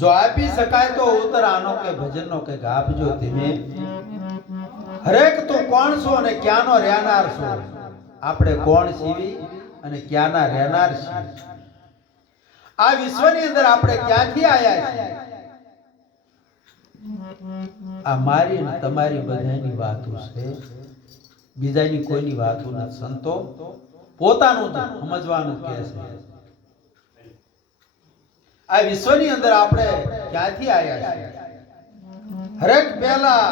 જો આપી શકાય તો ઉતરાનો કે ભજનનો કે ગાપજો ધીમે હરેક તું કોણ છો અને ક્યાંનો રહેનાર છો? આપણે કોણ છીએ અને ક્યાંના રહેનાર છીએ? આ વિશ્વની અંદર આપણે ક્યાંથી આવ્યા છીએ? આ મારી અને તમારી બધાની વાતો છે. બીજાની કોઈની વાતો નથી. સંતો પોતાનું સમજવાનું કહે છે. આ વિશ્વની અંદર આપણે ક્યાંથી આવ્યા છીએ? હરેક પહેલા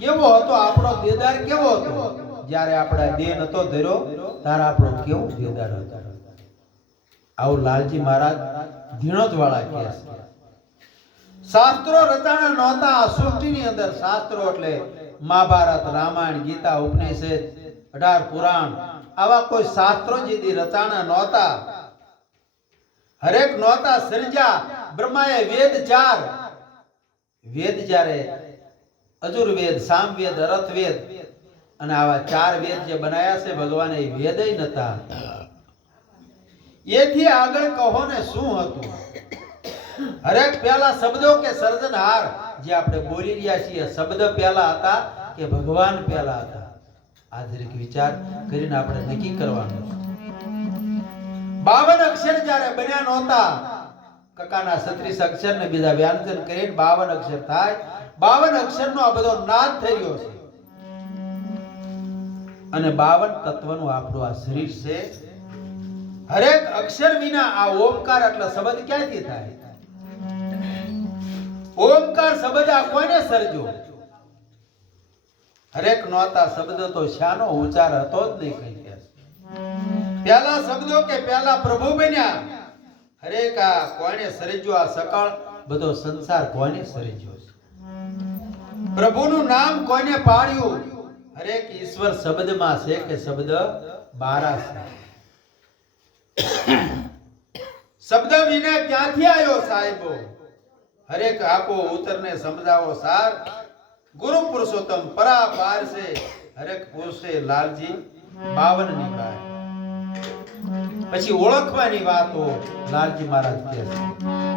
કેવો હતો? આપણો દેદાર કેવો હતો? જ્યારે આપણે દેહ નતો ધર્યો, ત્યારે આપણો કેવો દેદાર હતો? આવું લાલજી મહારાજ ધીણોજ વાળા છે. શાસ્ત્રો રચાણા નહોતા, આ સૃષ્ટિની અંદર શાસ્ત્રો એટલે મહાભારત, રામાયણ, ગીતા, ઉપનિષદ, અઢાર પુરાણ, આવા કોઈ શાસ્ત્રો જેથી રચાણા નહોતા હરેક નહોતા સર્જા બ્રહ્માએ વેદ ચાર. વેદ જ્યારે અજુર્વેદ, સામવેદ અરથવેદ અને આવા ચાર વેદ જે બનાયા છે, ભગવાને એ વેદય નતા. એથી આગળ કહો ને શું હતું? હરેક પહેલા શબ્દો કે સર્જનહાર, જે આપણે બોલી રહ્યા છીએ, શબ્દ પહેલા હતા કે ભગવાન પહેલા હતા? આ દરેક વિચાર કરીને આપણે નક્કી કરવાનું. બાવન અક્ષર જ્યારે બન્યા નહોતા, કકાના છત્રીસ અક્ષર ને બીજા વ્યાંજન કરીને બાવન અક્ષર થાય. બાવન અક્ષર નો આ બધો નાદ થઈ ગયો છે. અને બાવન તત્વનું આપણું આ શરીર છે. હરેક અક્ષર વિના આ ઓમકાર એટલે શબ્દ ક્યાંથી થાય? ઓમકાર શબ્દ આ કોને સર્જો હરેક નોતા શબ્દ તો શાનો ઉચ્ચાર હતો જ નહીં કહી કે પહેલા શબ્દો કે પહેલા પ્રભુ બન્યા? હરેક કા કોને સર્જ્યો આ સકળ? બધો સંસાર કોને સર્જ્યો પ્રભુનું નામ કોને પાડ્યું? હરેક ઈશ્વર શબ્દમાં છે કે શબ્દ બારા છે. શબ્દ વિના ક્યાંથી આવ્યો સાહેબો? હરેક આપો ઉતરને સમજાવો સાર. ગુરુ પુરુષોત્તમ પરા પાર છે. હરેક પુરુષે લાલજી બાવનની પછી ઓળખવાની વાતો લાલજી મહારાજ કહે છે.